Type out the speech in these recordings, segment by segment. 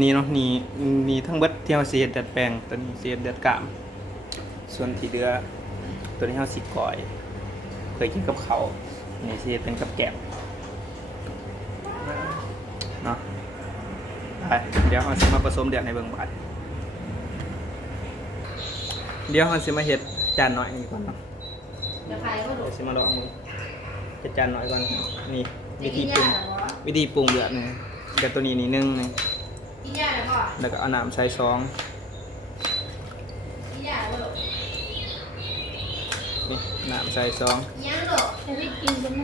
นี่เนาะนี่นี่ทั้งเบิดที่เฮาสิเฮ็ดดัดแปลงตัวนี้สิเฮ็ดดัดกราม ส่วนที่เหลือตัวนี้เฮาสิก่อยเคยกินกับเขาวนี่สิเฮ็ดเป็นกับแกล้มเนาะไปเดี๋ยวเฮาสิมาผสมเดือดในเบิ่งบาดเดี๋ยวเฮาสิมาเฮ็ดจานน้อยนี่ก่อนเนาะจะไปก็ดูเดี๋ยวสิมาลองมือเฮ็ดจานน้อยก่อนนี่จะวิกิธีนปรุยางเหรอวิธีปรุงเดือดนี่เดี๋ยวตัวนี้นี่หนึงนี่ กินยาแล้วก็แล้วก็เอาน้ำใส่ซองกินยาแล้วนี่น้ำใส่ซองยังหรอจะไปกินกันไหม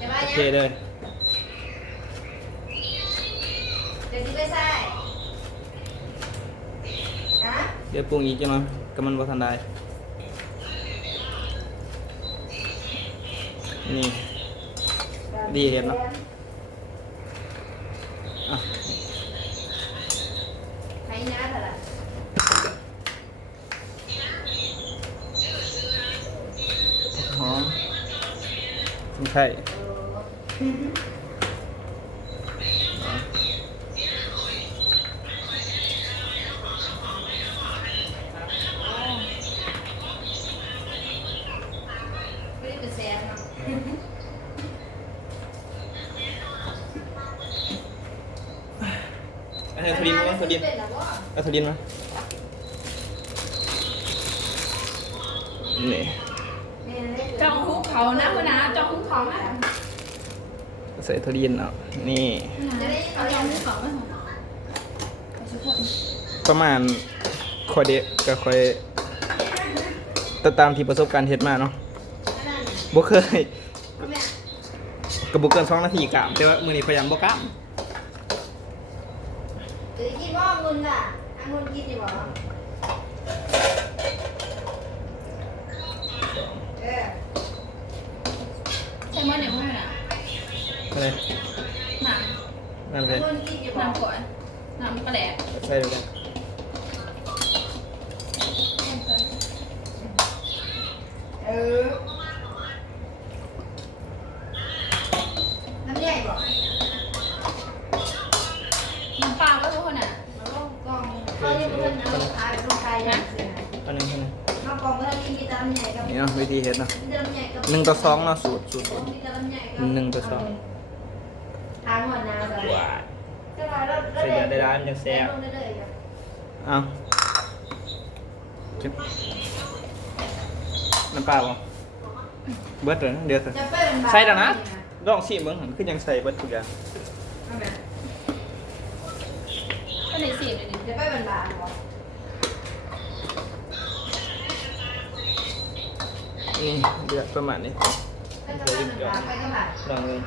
จะไปโอยัเคงเลยจะกินไปใส่ฮะเดี๋ยวปรุงอีกจังมั้งก็มันบ่ทันได้นี่ ดีเห็นเนาะ อะ ใครนะเถอะล่ะ หอม ไม่ใช่เออไม่ได้เป็นแซม เนานมาทดินะจองคุกเขานะคุณนะจองคุกเขานะใส่ทดินเอานี่จะได้เอาจองคุกเขาไหมประมาณคอยเดะก็คอยตตามที่ประสบการณ์เฮ็ดมาเนาะบ่เคยก็บ่เกิน2นาทีกามแต่ว่ามือนี้พยายามบ่กามจะกินว่างุนอะองุนกินดีกว่าเออ ใช่ไหมเนี่ยพวกนั้นอะ อะไรหนังนั่นอเลยงุ่นกินดีกว่าหนังก่อนหนังกระแหลกใส่ดูกันเออน้ำใหญ่บ่น้ำปลาก็ทุกคนอะมันก็กองเขาเนี่ยมันเอาขายลงไปนะอันนึงอันนึงมากองก็กินกินน้ำใหญ่กับนี่เนาะวิธีเฮ็ดเนาะกินน้ำใหญ่กับหนึ่งต่อสองเนาะสูตรสูตรสูตรกินน้ำใหญ่กับหนึ่งต่อสอง ทางหัวนาแบบว้าจะมาแล้วใส่เดือดได้ร้านยังแซ่บลงได้เลยอะเอาจิ๊บน้ำเปล่าบ่เบิดเลยนะเดี๋ยวเถอะจะเป็นใส่แล้วนะลองชิมเบิ่งหันยังใส่เบิดทุกอย่างก็ในสีเลยดิจะเป็นบานบ่นี่เดือดประมาณนี้ไปกับบ้านบานไปกับบ้านลองเลย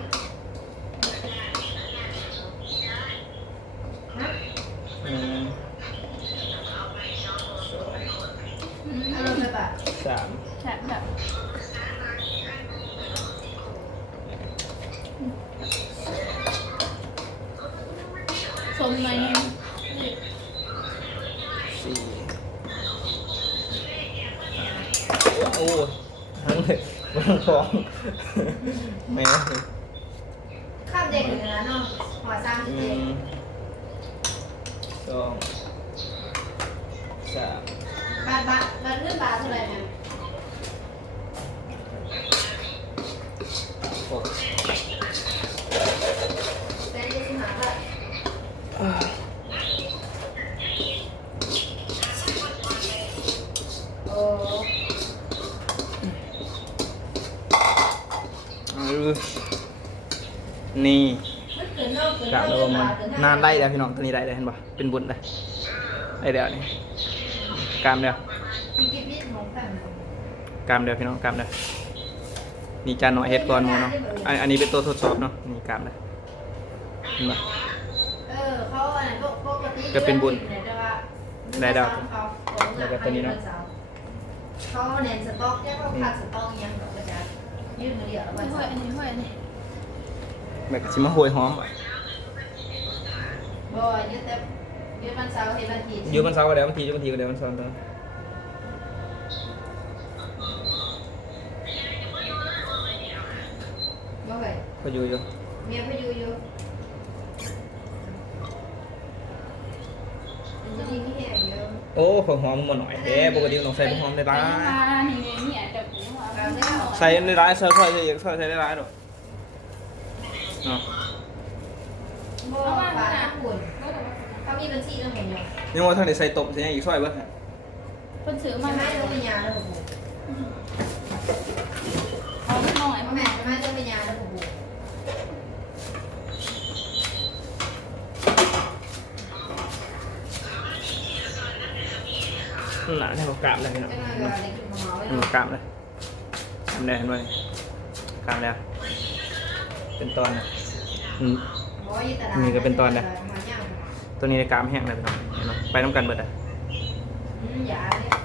ฮะ หนึ่งเอาลงไปบ้านสามแฉะแบบสมไหมสี่โอ้ทั้งเลยบนท้องแม่ข้ามเด็กเหนือเนาะหัวซ้ำหเด็นึ่กง สองสามบาทบาทบาทเงินบาทเท่าไหร่เนี่ยหกแต่ยี่สิบห้าบาทโอ้เอาดูนี่มันเกินเนาะเกินกะเนาะแล้วเงินมันาทเกินานได้แล้วพี่น้องตัวนี้ได้แล้วเห็นป่ะเป็นบุญได้ได้แล้วนี่กามเดียวกามเดียวพี่น้องกามเดียวนี่จานหน่อยเฮ็ดก่อนมูเนาะอันอันนี้เป็นตัวทดสอบเนาะนี่กามเดียเห็นป่ะเออเขาอันนั้นปกติจะเป็นบุญได้ดาวแล้วก็ตัวนี้เนาะเขาเน้นสต็อกแค่เขาขาดสต็อกยังแบบก็จะยืดมือเดียวแล้วไม่มันค่อยอันนี้ค่อยอันนี้ แม่ก็สิมาโหยหอมไว้บ่อยืดแต่ยืดวันเสาร์เห็นวันอาทิตย์อยู่วันเสาร์ก็ได้วันทีอยู่วันทีก็ได้วันเสาร์ตอนบ่เว้ยก็อยู่อยู่เมียบ่อยู่อยู่มันจะดีมีแหงเยอะโอ้ผงหอมมันบ่หน่อยเด้ปกติมันต้องใส่ผงหอมได้หลายนี่ไงเนี่ยแต่ผมว่า ใส่ได้หลายใส่ค่อยใส่อีกใส่ได้หลายดอก เนาะโบ้ฟ้าหน้าหุ่นเขามีบัญชีต้องเห็นอยู่นี่ว่าทางไหนใส่ตบใส่หยังอีกซอยเบิดฮะคนซื้อมามาไม่ไม่ต้องไปยาแล้วผมเอาหน่อยพ่อแม่ทำไมต้องไปยาแล้วผมนั่นน่ะให้เขากราบเลยพี่น้องจะมาก็ได้กินของเราไว้อืมเนาะกราบเลยทำได้เห็นไหมกราบแล้ว เป็นตอนนะอืม นี่ก็เป็นตอนนะ ตัวนี้ในกรามแห้งเลยพี่น้องเห็นไหมไปน้ำกันเบิดอะ อืมยาเลย